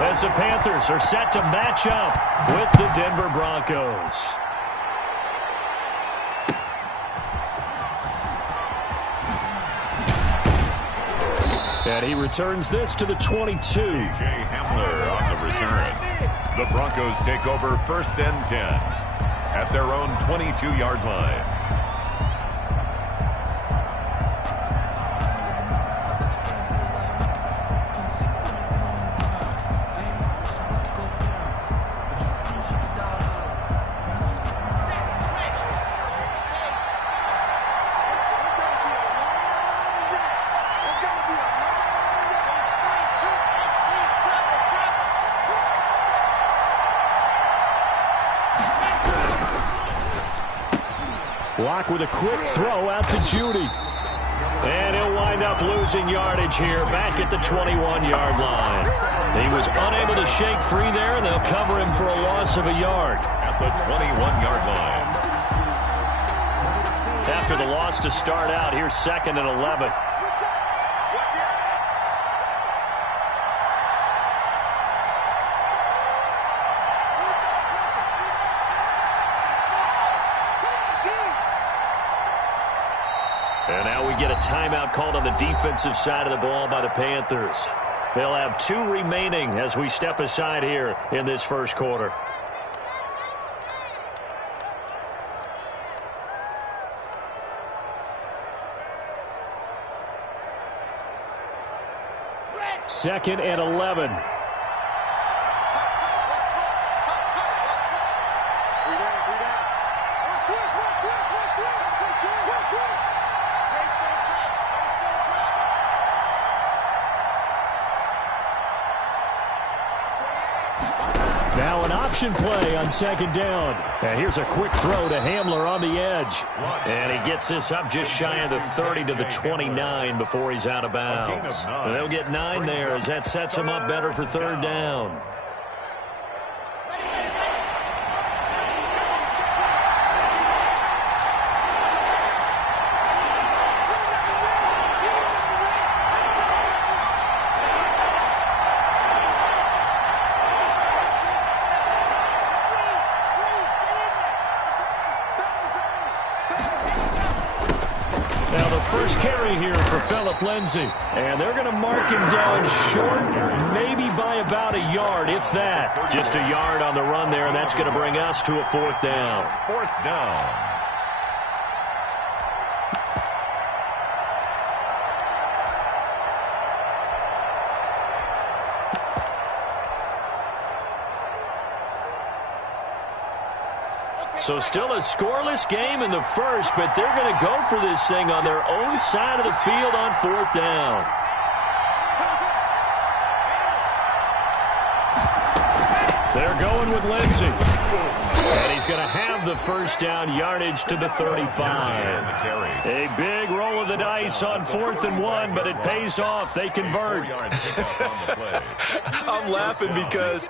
as the Panthers are set to match up with the Denver Broncos. And he returns this to the 22. A.J. Hamler on the return. The Broncos take over 1st and 10 at their own 22-yard line. Lock with a quick throw out to Judy. And he'll wind up losing yardage here back at the 21-yard line. He was unable to shake free there, and they'll cover him for a loss of a yard. At the 21-yard line. After the loss to start out, here's 2nd and 11. And now we get a timeout called on the defensive side of the ball by the Panthers. They'll have 2 remaining as we step aside here in this first quarter. Second and 11. Now an option play on 2nd down. And here's a quick throw to Hamler on the edge. And he gets this up just shy of the 30 to the 29 before he's out of bounds. And they'll get 9 there as that sets him up better for 3rd down. First carry here for Phillip Lindsay. And they're going to mark him down short, maybe by about a yard, if that. Just a yard on the run there, and that's going to bring us to a 4th down. 4th down. So still a scoreless game in the first, but they're going to go for this thing on their own side of the field on 4th down. They're going with Lindsay. And he's going to have the first down yardage to the 35. A big roll of the dice on 4th and 1, but it pays off. They convert. I'm laughing because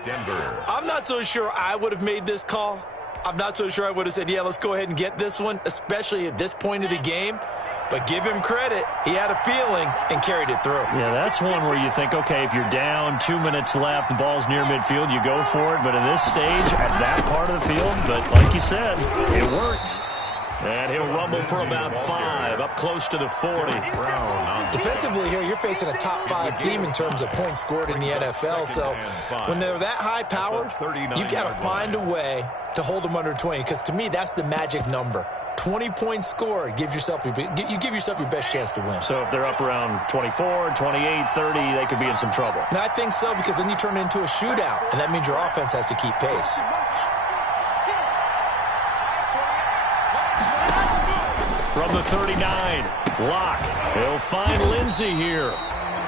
I'm not so sure I would have made this call. I'm not so sure I would have said, yeah, let's go ahead and get this one, especially at this point of the game. But give him credit. He had a feeling and carried it through. Yeah, that's one where you think, okay, if you're down, 2 minutes left, the ball's near midfield, you go for it. But in this stage, at that part of the field, but like you said, it worked. And he'll rumble for about 5, up close to the 40. Defensively here, you're facing a top 5 team in terms of points scored in the NFL. So when they're that high-powered, you've got to find a way to hold them under 20, because to me, that's the magic number. 20 points scored, you give yourself your best chance to win. So if they're up around 24, 28, 30, they could be in some trouble. And I think so, because then you turn it into a shootout, and that means your offense has to keep pace. From the 39, Locke. He'll find Lindsay here.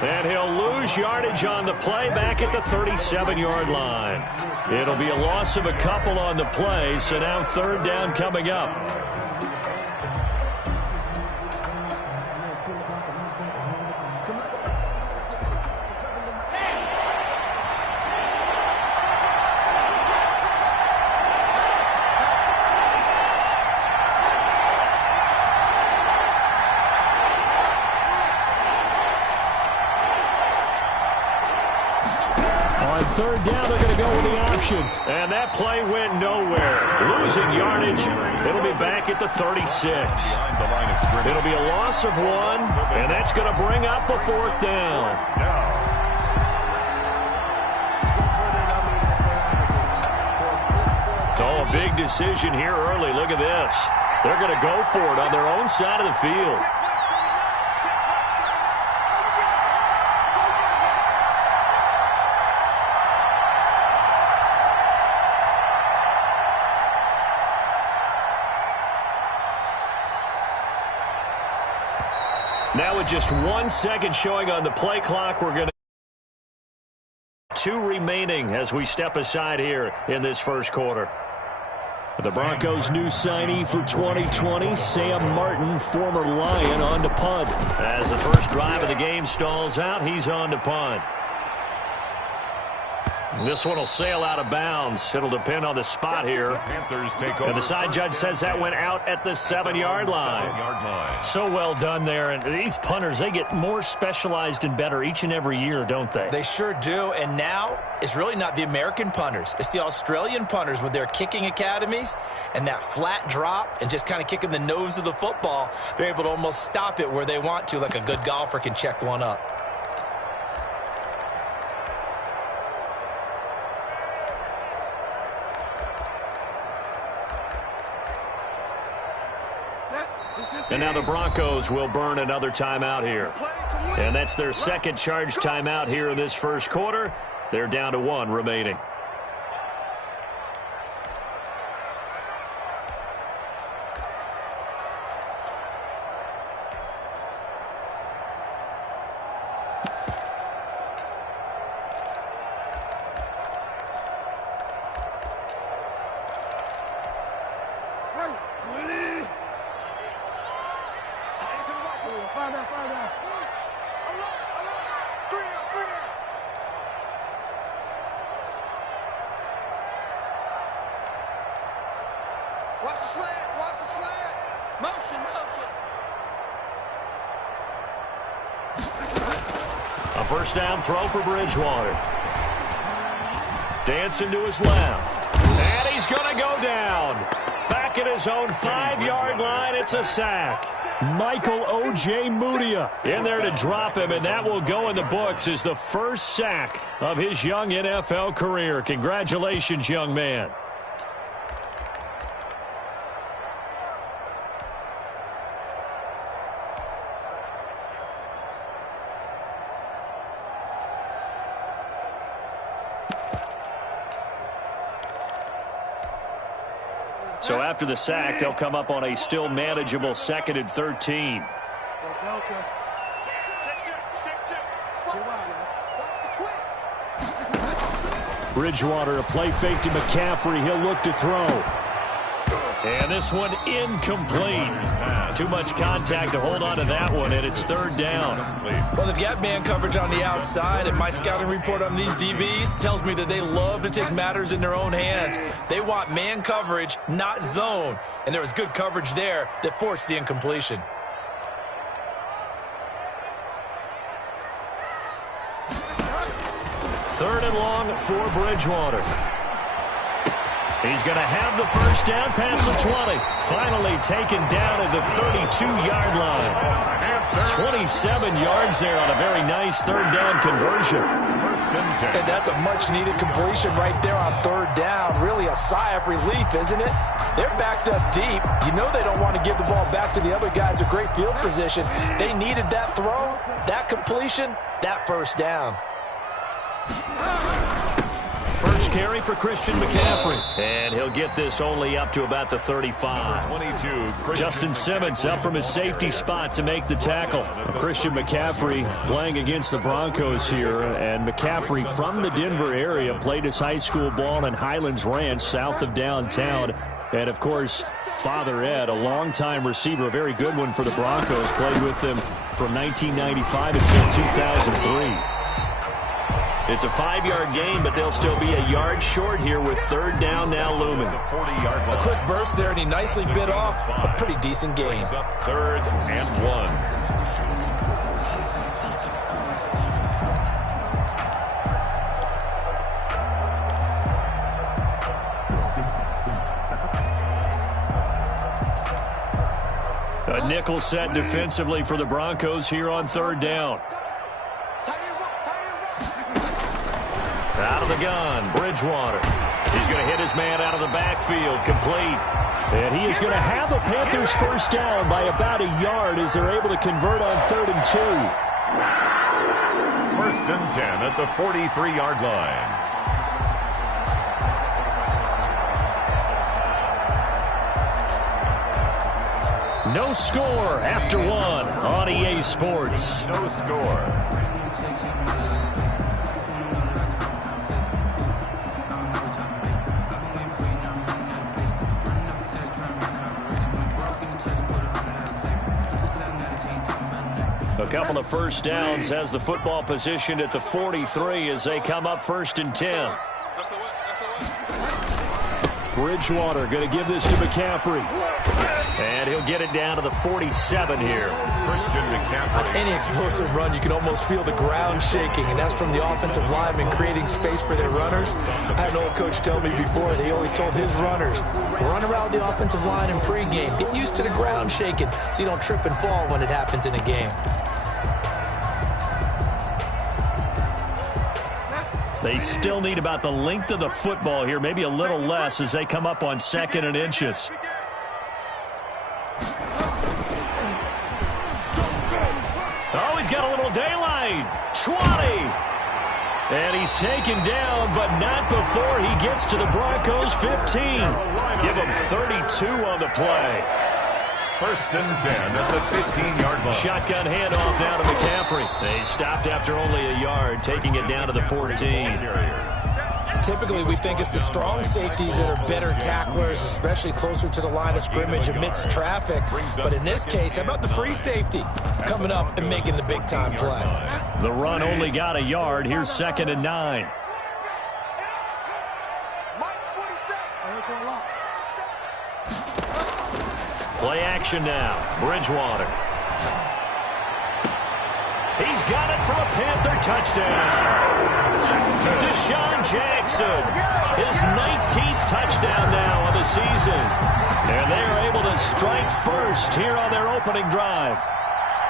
And he'll lose yardage on the play back at the 37-yard line. It'll be a loss of a couple on the play, so now 3rd down coming up. On third down, they're going to go with the option. And that play went nowhere. Losing yardage. It'll be back at the 36. It'll be a loss of 1, and that's going to bring up a 4th down. Oh, a big decision here early. Look at this. They're going to go for it on their own side of the field. Now with just 1 second showing on the play clock, we're going to 2 remaining as we step aside here in this first quarter. The Broncos' new signee for 2020, Sam Martin, former Lion, on to punt. As the first drive of the game stalls out, he's on to punt. This one will sail out of bounds. It'll depend on the spot here. And the side judge says that went out at the 7-yard line. So well done there. And these punters, they get more specialized and better each and every year, don't they? They sure do. And now it's really not the American punters. It's the Australian punters with their kicking academies and that flat drop and just kind of kicking the nose of the football. They're able to almost stop it where they want to, like a good golfer can check one up. And now the Broncos will burn another timeout here. And that's their second charge timeout here in this first quarter. They're down to 1 remaining. Watch the slant. Watch the slant. Motion, motion. A first down throw for Bridgewater. Dancing to his left. And he's going to go down. Back at his own 5-yard line. It's a sack. Michael O.J. Mudia in there to drop him, and that will go in the books as the first sack of his young NFL career. Congratulations, young man. So after the sack, they'll come up on a still manageable 2nd and 13. Bridgewater, a play fake to McCaffrey. He'll look to throw. And this one incomplete. Too much contact to hold on to that one, and it's 3rd down. Well, they've got man coverage on the outside, and my scouting report on these DBs tells me that they love to take matters in their own hands. They want man coverage, not zone. And there was good coverage there that forced the incompletion. Third and long for Bridgewater. He's going to have the first down past the 20. Finally taken down at the 32-yard line. 27 yards there on a very nice 3rd down conversion. And that's a much-needed completion right there on 3rd down. Really a sigh of relief, isn't it? They're backed up deep. You know they don't want to give the ball back to the other guys with great field position. They needed that throw, that completion, that first down. First carry for Christian McCaffrey. And he'll get this only up to about the 35. 22. Justin Simmons up from his safety spot to make the tackle. Christian McCaffrey playing against the Broncos here. And McCaffrey from the Denver area played his high school ball in Highlands Ranch south of downtown. And, of course, Father Ed, a longtime receiver, a very good one for the Broncos, played with them from 1995 until 2003. It's a 5-yard gain, but they'll still be a yard short here with 3rd down now looming. A quick burst there, and he nicely bit off a pretty decent gain. 3rd and 1. A nickel set defensively for the Broncos here on third down. Out of the gun, Bridgewater. He's going to hit his man out of the backfield, complete. And he is going to have the Panthers first down by about a yard as they're able to convert on 3rd and 2. 1st and 10 at the 43-yard line. No score after one on EA Sports. No score. A couple of first downs has the football positioned at the 43 as they come up 1st and 10. Bridgewater going to give this to McCaffrey. And he'll get it down to the 47 here. Christian McCaffrey. On any explosive run, you can almost feel the ground shaking, and that's from the offensive linemen creating space for their runners. I had an old coach tell me before, they always told his runners, run around the offensive line in pregame. Get used to the ground shaking so you don't trip and fall when it happens in a game. They still need about the length of the football here, maybe a little less as they come up on 2nd and inches. Oh, he's got a little daylight. 20. And he's taken down, but not before he gets to the Broncos' 15. Give him 32 on the play. 1st and 10 at the 15-yard line. Shotgun handoff now to McCaffrey. They stopped after only a yard, taking it down to the 14. Typically, we think it's the strong safeties that are better tacklers, especially closer to the line of scrimmage amidst traffic. But in this case, how about the free safety coming up and making the big-time play? The run only got a yard. Here's 2nd and 9. Play action now. Bridgewater. He's got it for a Panther touchdown. Deshaun Jackson, his 19th touchdown now of the season. And they are able to strike first here on their opening drive.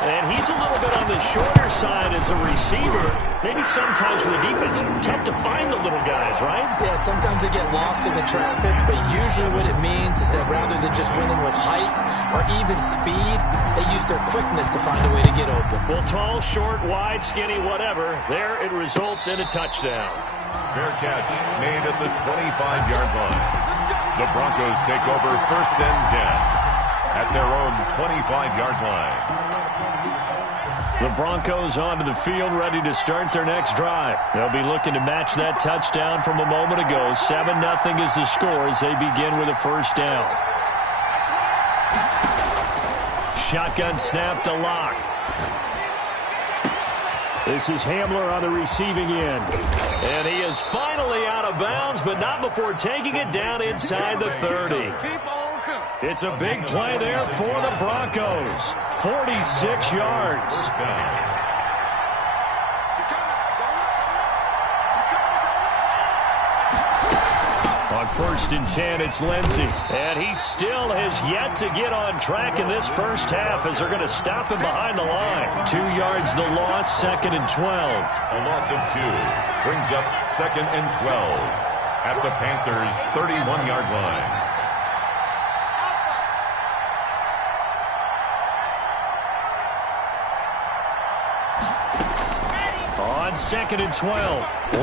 And he's a little bit on the shorter side as a receiver. Maybe sometimes for the defense, tough to find the little guys, right? Yeah, sometimes they get lost in the traffic, but usually what it means is that rather than just winning with height or even speed, they use their quickness to find a way to get open. Well, tall, short, wide, skinny, whatever, there it results in a touchdown. Fair catch made at the 25-yard line. The Broncos take over 1st and 10 at their own 25-yard line. The Broncos onto the field, ready to start their next drive. They'll be looking to match that touchdown from a moment ago. 7-0 is the score as they begin with a first down. Shotgun snap to Locke. This is Hamler on the receiving end. And he is finally out of bounds, but not before taking it down inside the 30. It's a big play there for the Broncos. 46 yards. On 1st and 10, it's Lindsey. And he still has yet to get on track in this first half as they're going to stop him behind the line. 2 yards the loss, 2nd and 12. A loss of 2 brings up 2nd and 12 at the Panthers' 31-yard line. On 2nd and 12,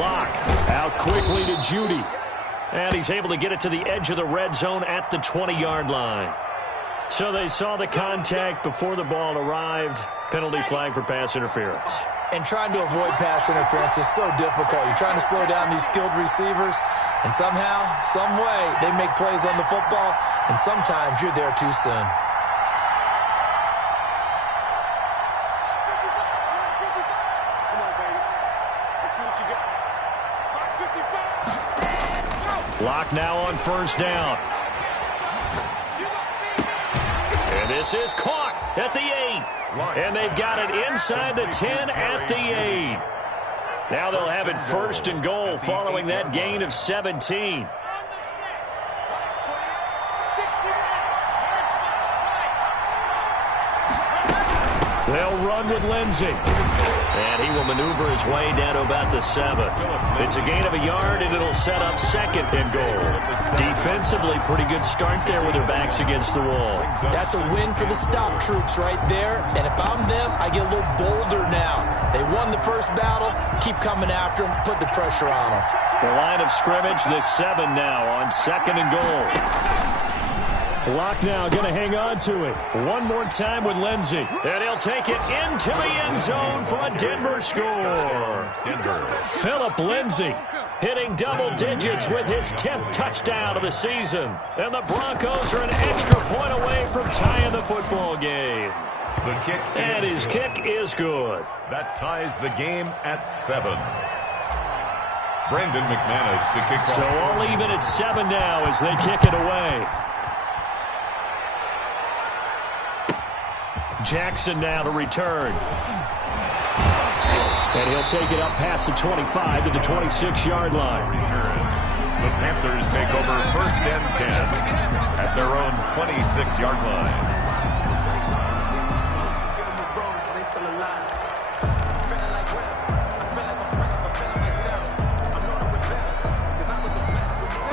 Locke out quickly to Judy. And he's able to get it to the edge of the red zone at the 20-yard line. So they saw the contact before the ball arrived. Penalty flag for pass interference. And trying to avoid pass interference is so difficult. You're trying to slow down these skilled receivers, and somehow, some way, they make plays on the football, and sometimes you're there too soon. Locke now on first down. And this is caught at the 8. And they've got it inside the 10 at the 8. Now they'll have it 1st and goal following that gain of 17. They'll run with Lindsey. And he will maneuver his way down to about the 7. It's a gain of a yard, and it'll set up 2nd and goal. Defensively, pretty good start there with their backs against the wall. That's a win for the stop troops right there. And if I'm them, I get a little bolder now. They won the first battle. Keep coming after them. Put the pressure on them. The line of scrimmage, the 7 now on 2nd and goal. Lock now, going to hang on to it. One more time with Lindsey. And he'll take it into the end zone for a Denver score. Philip Lindsey hitting double digits with his 10th touchdown of the season. And the Broncos are an extra point away from tying the football game. The kick and his kick is good. That ties the game at 7. Brendan McManus to kick off. So all even at 7 now as they kick it away. Jackson now to return. And he'll take it up past the 25 to the 26-yard line. The Panthers take over 1st and 10 at their own 26-yard line.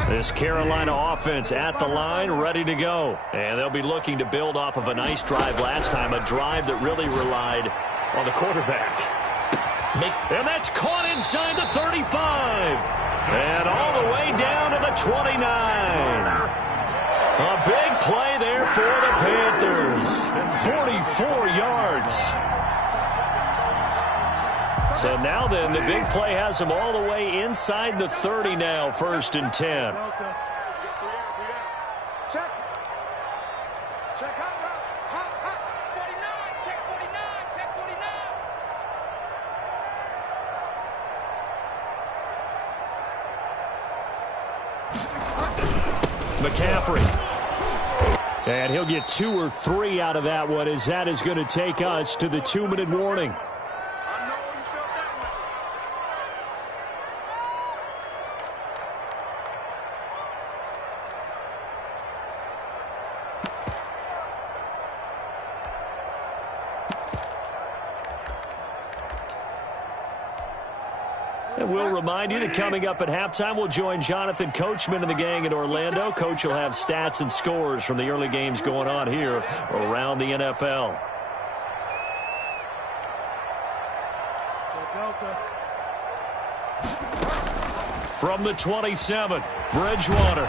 This Carolina offense at the line, ready to go. And they'll be looking to build off of a nice drive last time, a drive that really relied on the quarterback. And that's caught inside the 35. And all the way down to the 29. A big play there for the Panthers. 44 yards. So now then, the big play has them all the way inside the 30 now, 1st and 10. Check. Check hot route. Hot. 49. Check 49. Check 49. McCaffrey. And he'll get 2 or 3 out of that one, as that is going to take us to the 2-minute warning. And we'll remind you that coming up at halftime, we'll join Jonathan Coachman and the gang in Orlando. Coach will have stats and scores from the early games going on here around the NFL. From the 27, Bridgewater.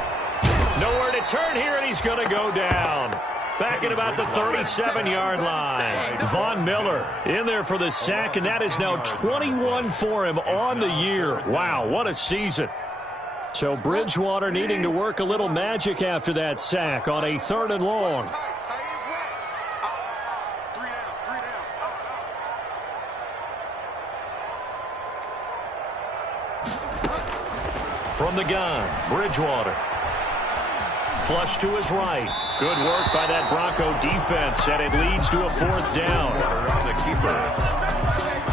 Nowhere to turn here, and he's going to go down. Back at about the 37-yard line. Von Miller in there for the sack, and that is now 21 for him on the year. Wow, what a season. So Bridgewater needing to work a little magic after that sack on a 3rd and long. From the gun, Bridgewater. Flush to his right. Good work by that Bronco defense, and it leads to a 4th down. On the keeper.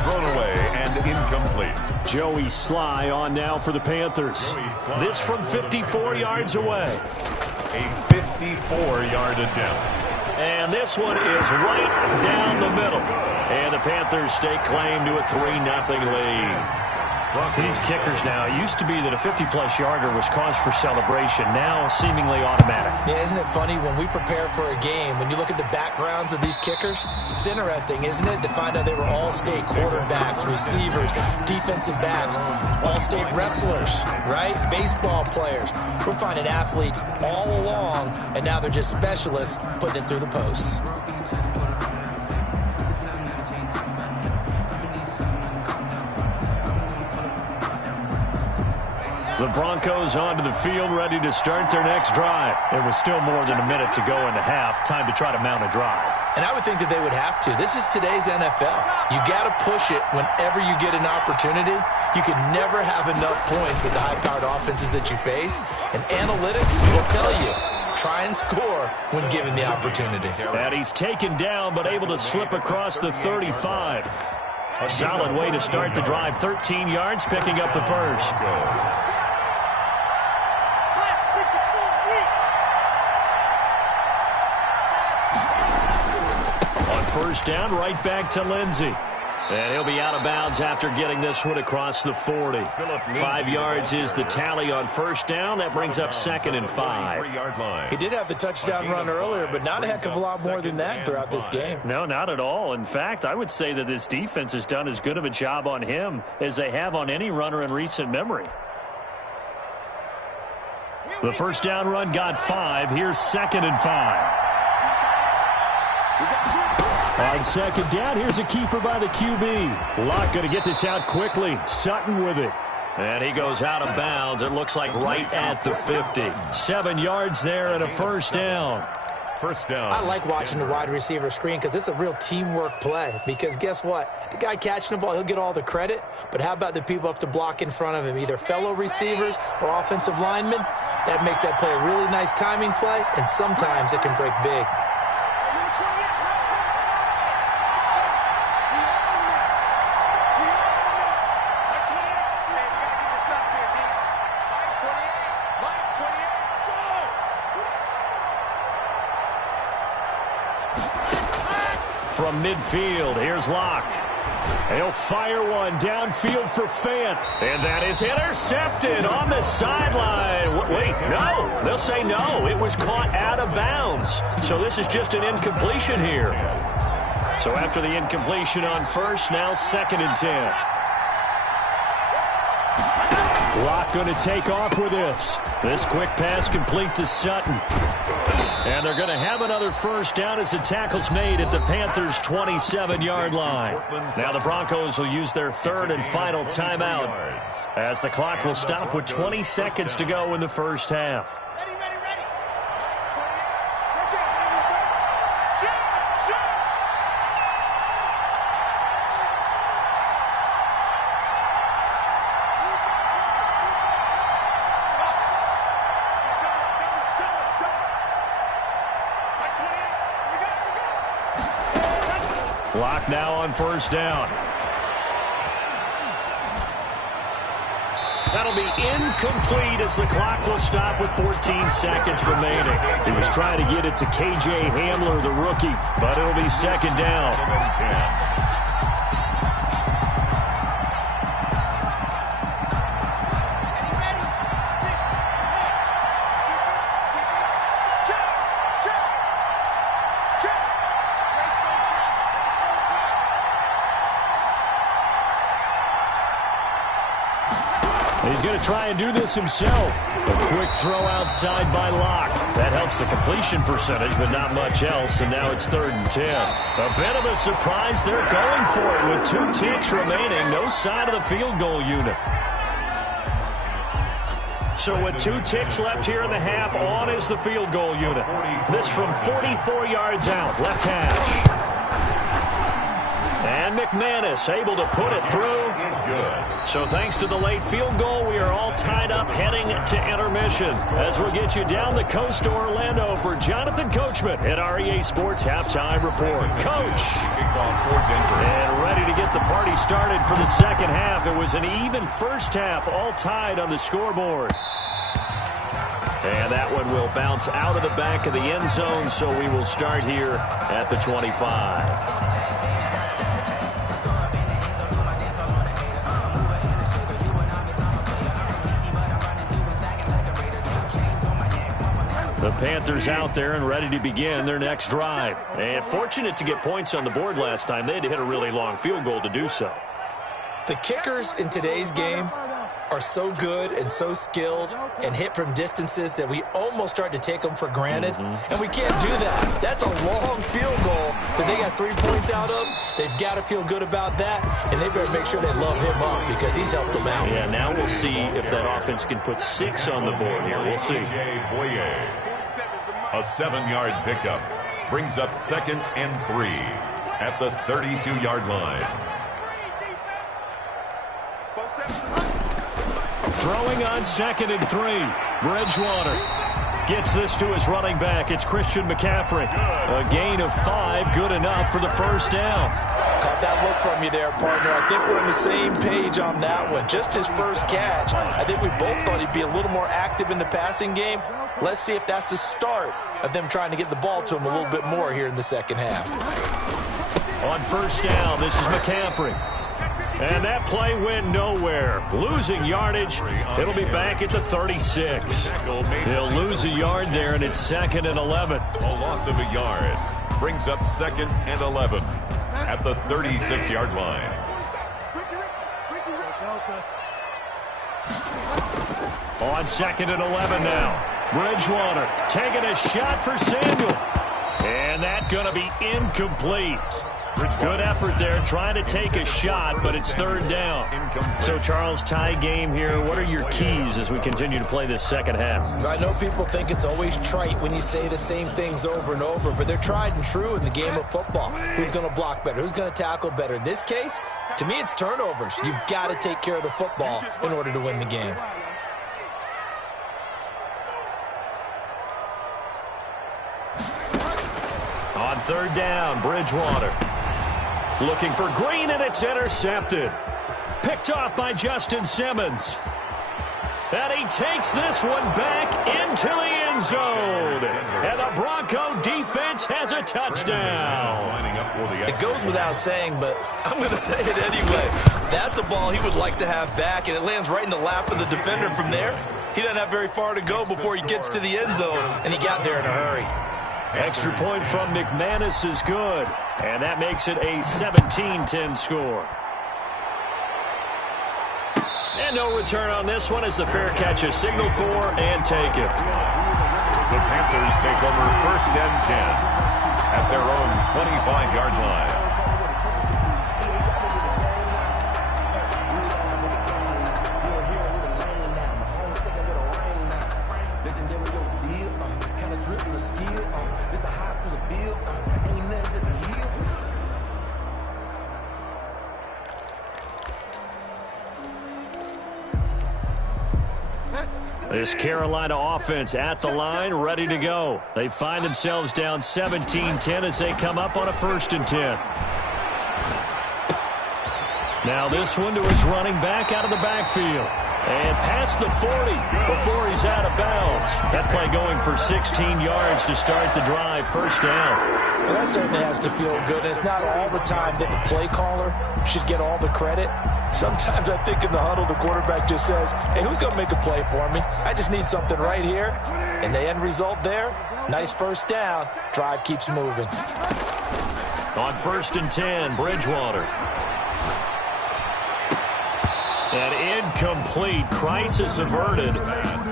Thrown away and incomplete. Joey Sly on now for the Panthers. This from 54 yards away. A 54-yard attempt. And this one is right down the middle. And the Panthers stake claim to a 3-0 lead. These kickers now, it used to be that a 50-plus yarder was cause for celebration. Now seemingly automatic. Yeah, isn't it funny when we prepare for a game, when you look at the backgrounds of these kickers, it's interesting, isn't it, to find out they were all-state quarterbacks, receivers, defensive backs, all-state wrestlers, right? Baseball players. We're finding athletes all along, and now they're just specialists putting it through the posts. The Broncos onto the field, ready to start their next drive. There was still more than a minute to go in the half. Time to try to mount a drive. And I would think that they would have to. This is today's NFL. You got to push it whenever you get an opportunity. You can never have enough points with the high-powered offenses that you face. And analytics will tell you, try and score when given the opportunity. And he's taken down, but able to slip across the 35. A solid way to start the drive. 13 yards, picking up the first. first down, right back to Lindsey. And he'll be out of bounds after getting this one across the 40. 5 yards is the tally on first down. That brings up 2nd and 5. He did have the touchdown run earlier, but not a heck of a lot more than that throughout this game. No, not at all. In fact, I would say that this defense has done as good of a job on him as they have on any runner in recent memory. The first down run got 5. Here's 2nd and 5. On second down, here's a keeper by the QB. Locke going to get this out quickly. Sutton with it. And he goes out of bounds. It looks like right at the 50. 7 yards there and a first down. First down. I like watching the wide receiver screen because it's a real teamwork play. Because guess what? The guy catching the ball, he'll get all the credit. But how about the people up to block in front of him, either fellow receivers or offensive linemen? That makes that play a really nice timing play, and sometimes it can break big. From midfield, here's Locke. He'll fire one downfield for Fant. And that is intercepted on the sideline. Wait, no. They'll say no. It was caught out of bounds. So this is just an incompletion here. So after the incompletion on first, now 2nd and 10. Locke going to take off with this. This quick pass complete to Sutton. And they're going to have another first down as the tackle's made at the Panthers' 27-yard line. Now the Broncos will use their 3rd and final timeout as the clock will stop with 20 seconds to go in the first half. Locke now on first down. That'll be incomplete as the clock will stop with 14 seconds remaining. He was trying to get it to K.J. Hamler, the rookie, but it'll be 2nd down. He's going to try and do this himself. A quick throw outside by Locke. That helps the completion percentage, but not much else, and now it's 3rd and 10. A bit of a surprise. They're going for it with 2 ticks remaining. No sign of the field goal unit. So with 2 ticks left here in the half, on is the field goal unit. This from 44 yards out, left hash. And McManus able to put it through. So thanks to the late field goal, we are all tied up heading to intermission. As we'll get you down the coast to Orlando for Jonathan Coachman at REA Sports Halftime Report. Coach! And ready to get the party started for the second half. It was an even first half, all tied on the scoreboard. And that one will bounce out of the back of the end zone, so we will start here at the 25. The Panthers out there and ready to begin their next drive. And fortunate to get points on the board last time. They had to hit a really long field goal to do so. The kickers in today's game are so good and so skilled and hit from distances that we almost start to take them for granted. And we can't do that. That's a long field goal that they got 3 points out of. They've got to feel good about that, and they better make sure they love him up because he's helped them out. Yeah, now we'll see if that offense can put 6 on the board here. We'll see. A 7-yard pickup brings up 2nd and 3 at the 32-yard line. Throwing on 2nd and 3. Bridgewater gets this to his running back. It's Christian McCaffrey. A gain of 5, good enough for the first down. Caught that look from you there, partner. I think we're on the same page on that one. Just his first catch. I think we both thought he'd be a little more active in the passing game. Let's see if that's the start of them trying to get the ball to him a little bit more here in the second half. On first down, this is McCaffrey. And that play went nowhere. Losing yardage. It'll be back at the 36. They'll lose a yard there, and it's 2nd and 11. A loss of a yard brings up 2nd and 11 at the 36-yard line. On 2nd and 11 now. Bridgewater taking a shot for Samuel. And that's going to be incomplete. Good effort there trying to take a shot, but it's 3rd down. So, Charles, tie game here. What are your keys as we continue to play this second half? I know people think it's always trite when you say the same things over and over, but they're tried and true in the game of football. Who's going to block better? Who's going to tackle better? In this case, to me, it's turnovers. You've got to take care of the football in order to win the game. On 3rd down, Bridgewater. Looking for Green, and it's intercepted. Picked off by Justin Simmons. And he takes this one back into the end zone. And the Bronco defense has a touchdown. It goes without saying, but I'm going to say it anyway. That's a ball he would like to have back, and it lands right in the lap of the defender from there. He doesn't have very far to go before he gets to the end zone, and he got there in a hurry. Extra point from McManus is good, and that makes it a 17-10 score. And no return on this one as the fair catch is signaled for and taken. The Panthers take over 1st and 10 at their own 25-yard line. This Carolina offense at the line, ready to go. They find themselves down 17-10 as they come up on a 1st and 10. Now this one to his running back out of the backfield. And past the 40 before he's out of bounds. That play going for 16 yards to start the drive. 1st down. Well, that certainly has to feel good. It's not all the time that the play caller should get all the credit. Sometimes I think in the huddle, the quarterback just says, hey, who's going to make a play for me? I just need something right here. And the end result there, nice 1st down. Drive keeps moving. On 1st and 10, Bridgewater. An incomplete, crisis averted,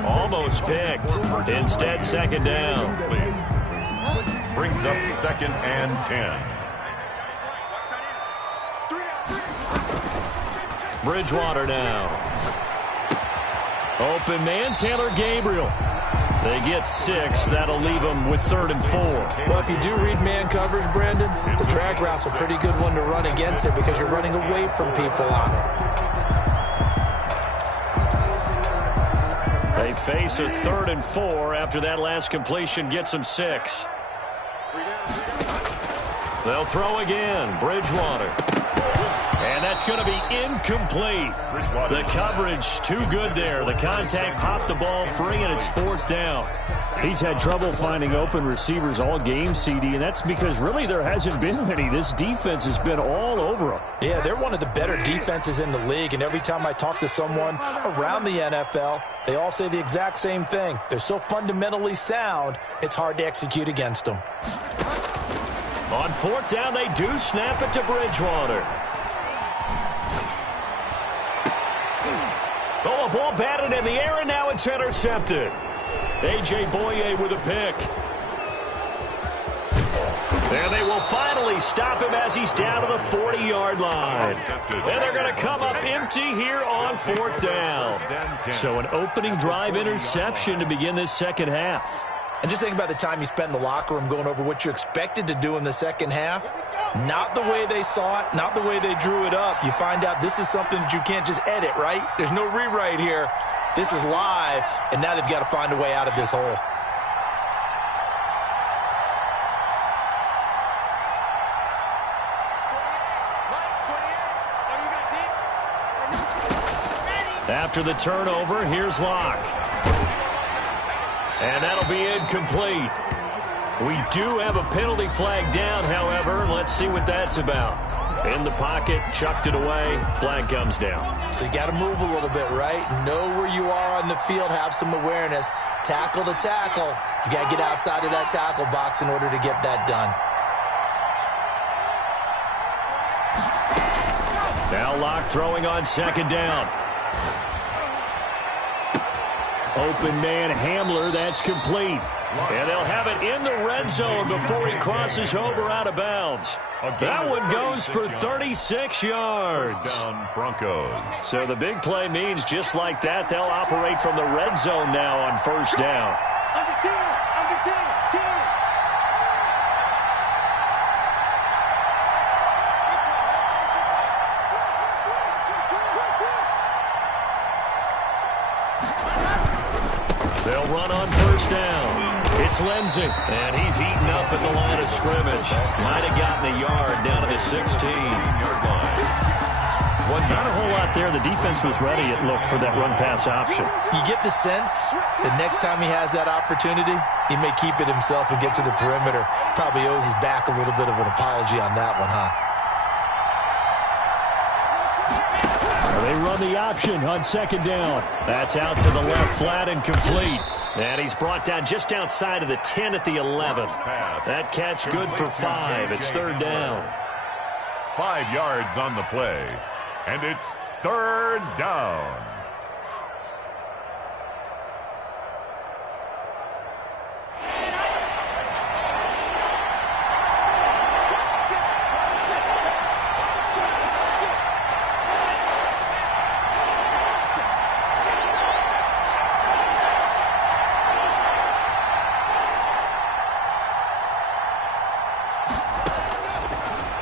almost picked. Instead, 2nd down. Brings up 2nd and 10. Bridgewater now. Open man, Taylor Gabriel. They get 6. That'll leave them with 3rd and 4. Well, if you do read man coverage, Brandon, the drag route's a pretty good one to run against it because you're running away from people on it. They face a 3rd and 4 after that last completion gets them 6. They'll throw again. Bridgewater. And that's going to be incomplete. The coverage too good there. The contact popped the ball free, and it's 4th down. He's had trouble finding open receivers all game, CD, and that's because really there hasn't been many. This defense has been all over him. Yeah, they're one of the better defenses in the league, and every time I talk to someone around the NFL, they all say the exact same thing. They're so fundamentally sound, it's hard to execute against them. On 4th down, they do snap it to Bridgewater. Oh, a ball batted in the air, and now it's intercepted. A.J. Boye with a pick. And they will finally stop him as he's down to the 40-yard line. And they're going to come up empty here on 4th down. So an opening drive interception to begin this second half. And just think about the time you spent in the locker room going over what you expected to do in the second half. Not the way they saw it, not the way they drew it up. You find out this is something that you can't just edit, right? There's no rewrite here. This is live, and now they've got to find a way out of this hole. After the turnover, here's Locke. And that'll be incomplete. We do have a penalty flag down, however. Let's see what that's about. In the pocket, chucked it away, flag comes down. So you got to move a little bit, right? Know where you are on the field, have some awareness. Tackle to tackle. You got to get outside of that tackle box in order to get that done. Now Locke throwing on second down. Open man Hamler, that's complete. And they'll have it in the red zone before he crosses over out of bounds. That one goes for 36 yards. First down, Broncos. So the big play means just like that, they'll operate from the red zone now on first down. Under 10, under 10, 10. They'll run on first down. It's Lindsey, and he's eaten up at the line of scrimmage. Might have gotten a yard down to the 16-yard line. Not a whole lot there. The defense was ready, it looked, for that run-pass option. You get the sense that next time he has that opportunity, he may keep it himself and get to the perimeter. Probably owes his back a little bit of an apology on that one, huh? They run the option on second down. That's out to the left, flat and complete. And he's brought down just outside of the 10 at the 11. That catch good for 5. It's third down. 5 yards on the play. And it's third down.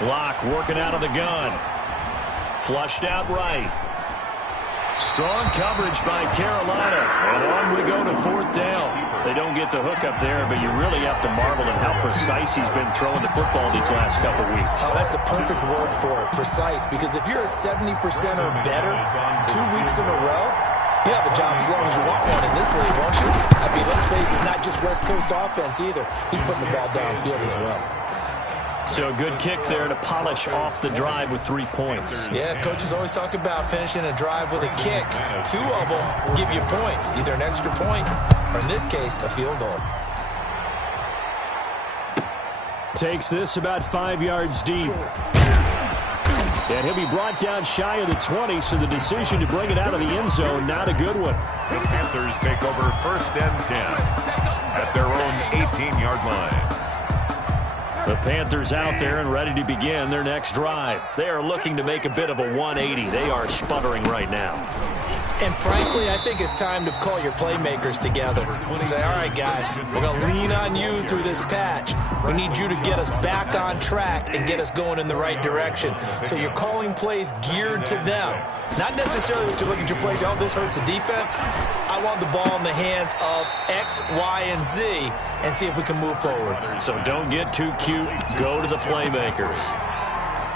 Locke working out of the gun. Flushed out right. Strong coverage by Carolina. And on we go to fourth down. They don't get the hook up there, but you really have to marvel at how precise he's been throwing the football these last couple weeks. Oh, that's the perfect word for it, precise. Because if you're at 70% or better 2 weeks in a row, you have a job as long as you want one in this league, won't you? I mean, let's face it, it's not just West Coast offense either. He's putting the ball downfield as well. So a good kick there to polish off the drive with 3 points. Yeah, coaches always talk about finishing a drive with a kick. 2 of them give you points, either an extra point or, in this case, a field goal. Takes this about 5 yards deep. And he'll be brought down shy of the 20, so the decision to bring it out of the end zone, not a good one. The Panthers take over first and 10 at their own 18-yard line. The Panthers out there and ready to begin their next drive. They are looking to make a bit of a 180. They are sputtering right now. And frankly, I think it's time to call your playmakers together and say, all right, guys, we're going to lean on you through this patch. We need you to get us back on track and get us going in the right direction. So you're calling plays geared to them. Not necessarily what you look at your plays, oh, this hurts the defense. I want the ball in the hands of X, Y, and Z and see if we can move forward. So don't get too cute. Go to the playmakers.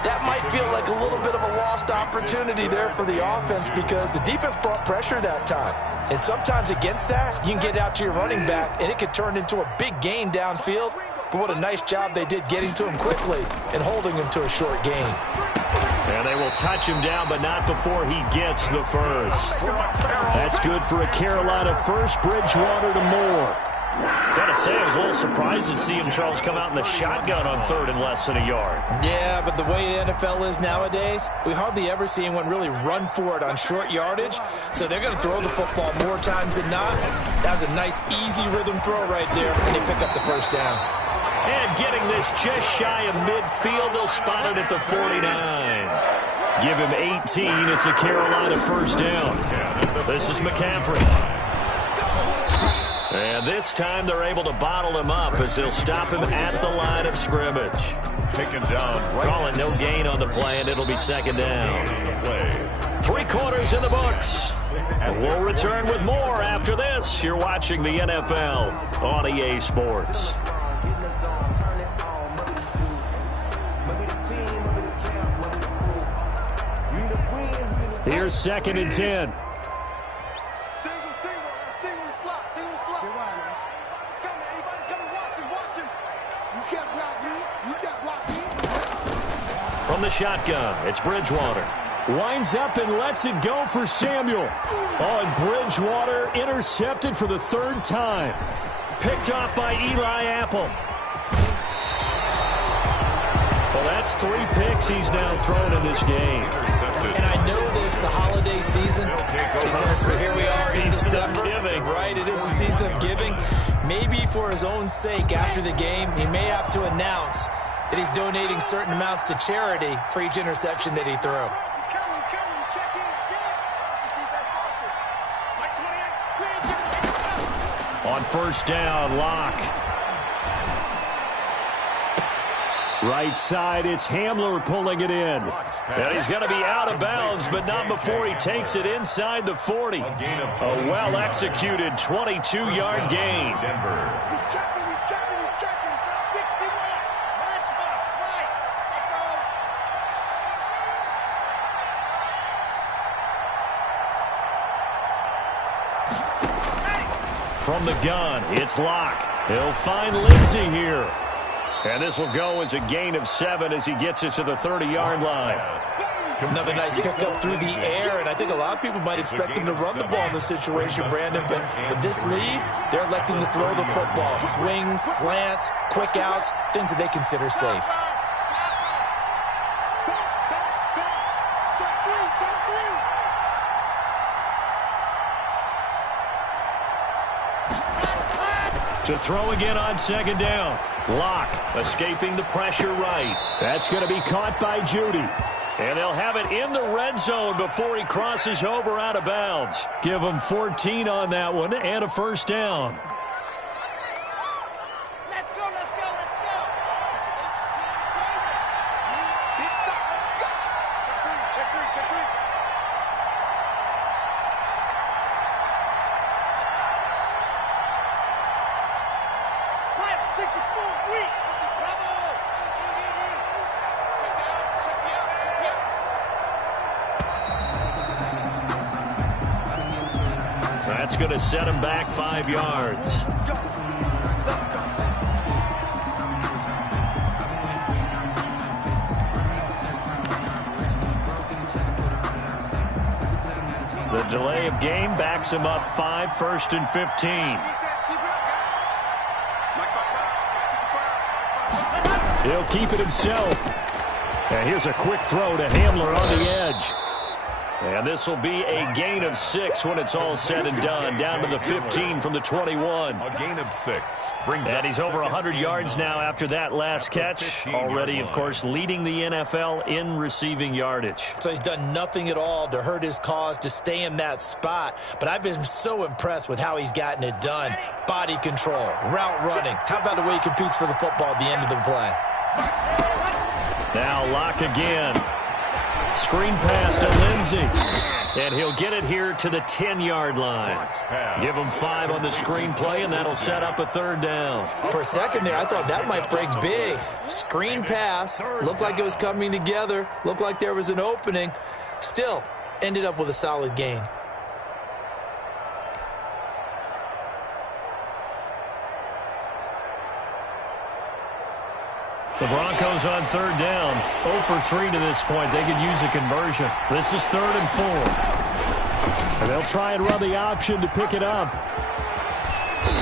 That might feel like a little bit of a lost opportunity there for the offense because the defense brought pressure that time. And sometimes against that, you can get out to your running back, and it could turn into a big gain downfield. But what a nice job they did getting to him quickly and holding him to a short gain. And they will touch him down, but not before he gets the first. That's good for a Carolina first. Bridgewater to Moore. Gotta say, I was a little surprised to see him, Charles, come out in the shotgun on third and less than a yard. Yeah, but the way the NFL is nowadays, we hardly ever see anyone really run for it on short yardage. So they're going to throw the football more times than not. That was a nice, easy rhythm throw right there, and they pick up the first down. And getting this just shy of midfield, they'll spot it at the 49. Give him 18. It's a Carolina first down. This is McCaffrey. And this time they're able to bottle him up as they'll stop him at the line of scrimmage. Taken down. Calling no gain on the play, and it'll be second down. 3 quarters in the books. And we'll return with more after this. You're watching the NFL on EA Sports. Here's second and 10. can't block me. You can't block me. From the shotgun, it's Bridgewater. Winds up and lets it go for Samuel. Oh, and Bridgewater intercepted for the third time. Picked off by Eli Apple. Well, that's 3 picks he's now thrown in this game. And I know this, the holiday season, because here we are in December. Right, it is the season of giving. Maybe for his own sake, after the game, he may have to announce that he's donating certain amounts to charity for each interception that he threw. He's coming. Check in. See it. Defense focus. Mike 28. On first down, Locke. Right side, it's Hamler pulling it in. And he's going to be out of bounds, but not before he takes it inside the 40. A well-executed 22-yard gain. He's checking. 61. Matchbox. Right. Let go. From the gun, it's Locke. He'll find Lindsey here. And this will go as a gain of 7 as he gets it to the 30-yard line. Another nice pickup through the air, and I think a lot of people might expect him to run the ball in this situation, Brandon, but with this lead, they're electing to throw the football. Swings, slants, quick outs, things that they consider safe. To throw again on second down. Locke escaping the pressure right. That's going to be caught by Judy. And they'll have it in the red zone before he crosses over out of bounds. Give him 14 on that one and a first down. Let's go. Let's go. Check three. Right, 64, weak. Bravo. Check me out. That's going to set him back 5 yards. The delay of game backs him up 5, 1st and 15. He'll keep it himself. And here's a quick throw to Hamler on the edge. And this will be a gain of 6 when it's all said and done. Down to the 15 from the 21. A gain of 6. And he's over 100 yards now after that last catch. Already, of course, leading the NFL in receiving yardage. So he's done nothing at all to hurt his cause, to stay in that spot. But I've been so impressed with how he's gotten it done. Body control, route running. How about the way he competes for the football at the end of the play? Now Locke again. Screen pass to Lindsey. And he'll get it here to the 10-yard line. Give him 5 on the screen play, and that'll set up a 3rd down. For a second there, I thought that might break big. Screen pass. Looked like it was coming together. Looked like there was an opening. Still, ended up with a solid gain. The Broncos on 3rd down. 0 for 3 to this point. They could use a conversion. This is 3rd and 4. And they'll try and run the option to pick it up.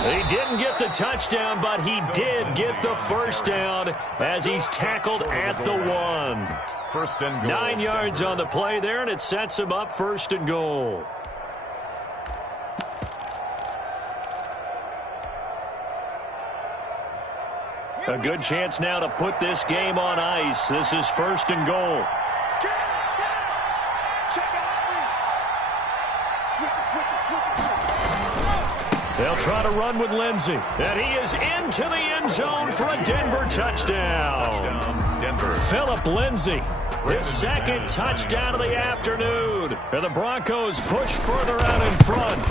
He didn't get the touchdown, but he did get the first down as he's tackled at the 1. 1st and goal. 9 yards on the play there, and it sets him up 1st and goal. A good chance now to put this game on ice. This is 1st and goal. They'll try to run with Lindsey. And he is into the end zone for a Denver touchdown. Denver. Phillip Lindsey, his 2nd touchdown of the afternoon. And the Broncos push further out in front.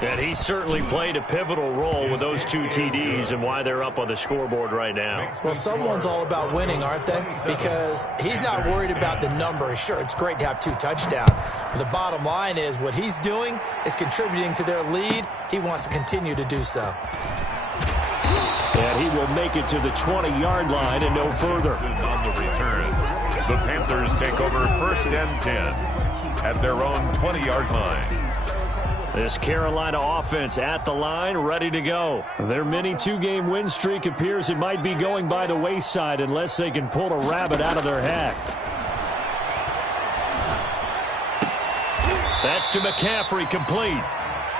And he certainly played a pivotal role with those 2 TDs and why they're up on the scoreboard right now. Well, someone's all about winning, aren't they? Because he's not worried about the number. Sure, it's great to have 2 touchdowns. But the bottom line is what he's doing is contributing to their lead. He wants to continue to do so. And he will make it to the 20-yard line and no further. On the return, the Panthers take over 1st and 10 at their own 20-yard line. This Carolina offense at the line, ready to go. Their mini 2-game win streak appears it might be going by the wayside unless they can pull a rabbit out of their hat. That's to McCaffrey, complete.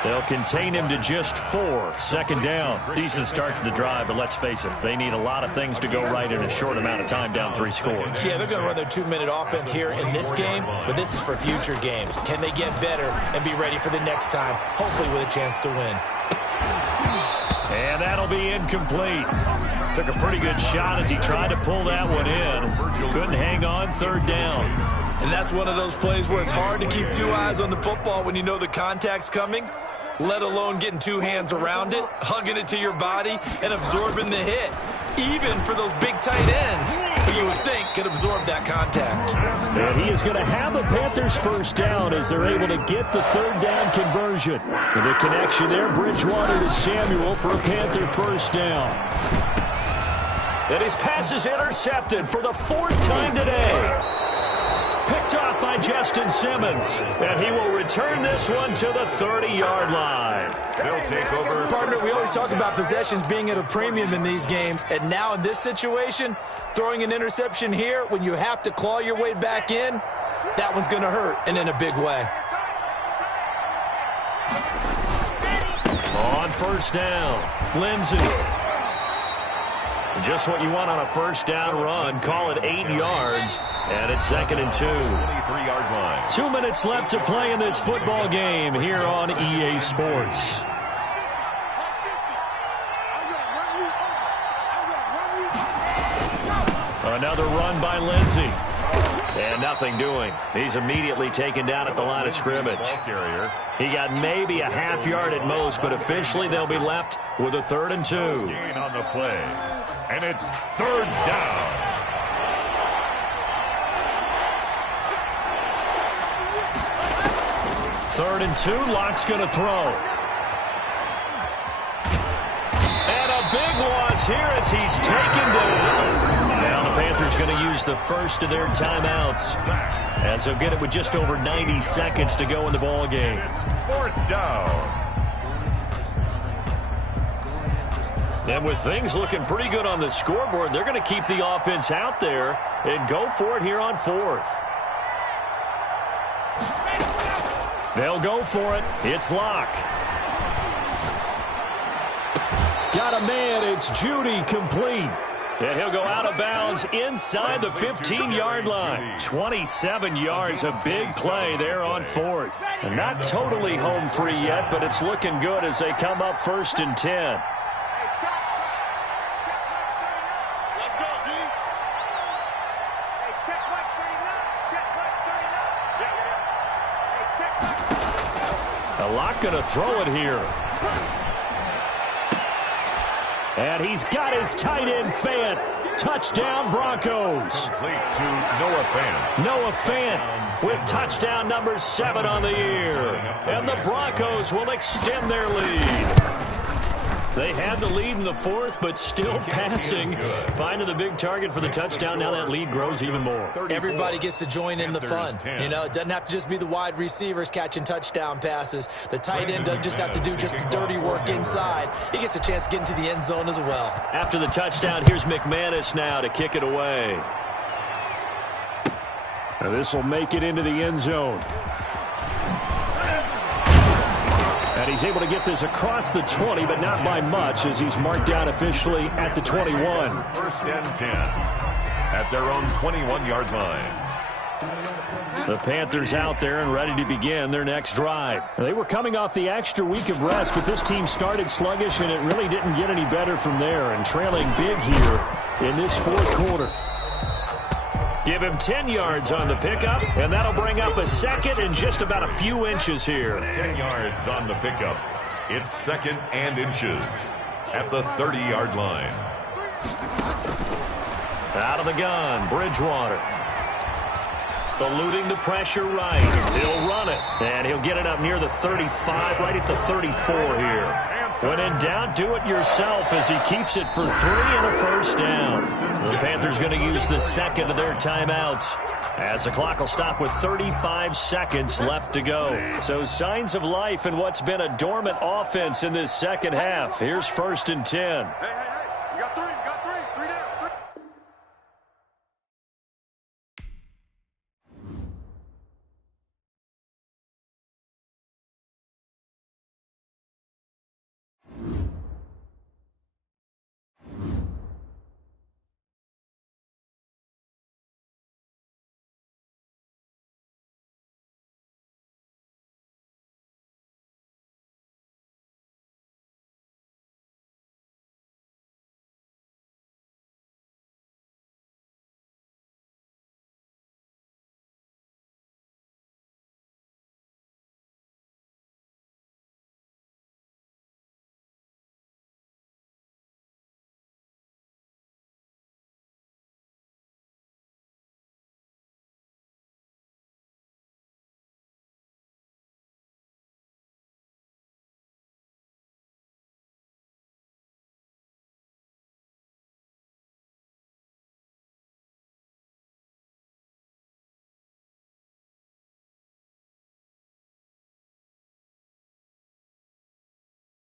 They'll contain him to just 4. 2nd down. Decent start to the drive, but let's face it, they need a lot of things to go right in a short amount of time, down 3 scores. Yeah, they're going to run their 2-minute offense here in this game, but this is for future games. Can they get better and be ready for the next time, hopefully with a chance to win? And that'll be incomplete. Took a pretty good shot as he tried to pull that one in. Couldn't hang on, 3rd down. And that's one of those plays where it's hard to keep 2 eyes on the football when you know the contact's coming, let alone getting 2 hands around it, hugging it to your body, and absorbing the hit, even for those big tight ends who you would think could absorb that contact. And he is going to have the Panthers 1st down as they're able to get the 3rd down conversion. And the connection there, Bridgewater to Samuel for a Panther 1st down. And his pass is intercepted for the 4th time today. Picked off by Justin Simmons. And he will return this one to the 30-yard line. They'll take over. Partner, we always talk about possessions being at a premium in these games. And now in this situation, throwing an interception here when you have to claw your way back in, that one's going to hurt, and in a big way. On 1st down, Lindsey. Just what you want on a 1st down run. Call it 8 yards, and it's 2nd and 2. 23-yard line. 2 minutes left to play in this football game here on EA Sports. Another run by Lindsey. And nothing doing. He's immediately taken down at the line of scrimmage. He got maybe a half yard at most, but officially they'll be left with a 3rd and 2. Gain on the play. And it's 3rd down. Third and 2, Locke's going to throw. And a big loss here as he's taken down. Now the Panthers going to use the first of their timeouts, as they'll get it with just over 90 seconds to go in the ball game. 4th down. And with things looking pretty good on the scoreboard, they're going to keep the offense out there and go for it here on 4th. They'll go for it. It's Locke. Got a man. It's Judy, complete. And he'll go out of bounds inside the 15-yard line. 27 yards, a big play there on 4th. And not totally home free yet, but it's looking good as they come up 1st and 10. Locke going to throw it here. And he's got his tight end, Fant. Touchdown, Broncos. Complete to Noah Fant. Noah Fant with touchdown number 7 on the year. And the Broncos will extend their lead. They had the lead in the 4th, but still passing. Finding the big target for the touchdown. Now that lead grows even more. Everybody gets to join in the fun. You know, it doesn't have to just be the wide receivers catching touchdown passes. The tight end doesn't just have to do just the dirty work inside. He gets a chance to get into the end zone as well. After the touchdown, here's McManus now to kick it away. Now this will make it into the end zone. And he's able to get this across the 20, but not by much, as he's marked down officially at the 21. 1st and 10 at their own 21-yard line. The Panthers out there and ready to begin their next drive. They were coming off the extra week of rest, but this team started sluggish, and it really didn't get any better from there, and trailing big here in this 4th quarter. Give him 10 yards on the pickup, and that'll bring up a 2nd and just about a few inches here. 10 yards on the pickup. It's 2nd and inches at the 30-yard line. Out of the gun, Bridgewater. Eluding the pressure right. He'll run it, and he'll get it up near the 35, right at the 34 here. When in doubt, do it yourself as he keeps it for 3 and a first down. The Panthers going to use the second of their timeouts, as the clock will stop with 35 seconds left to go. So signs of life in what's been a dormant offense in this second half. Here's 1st and 10.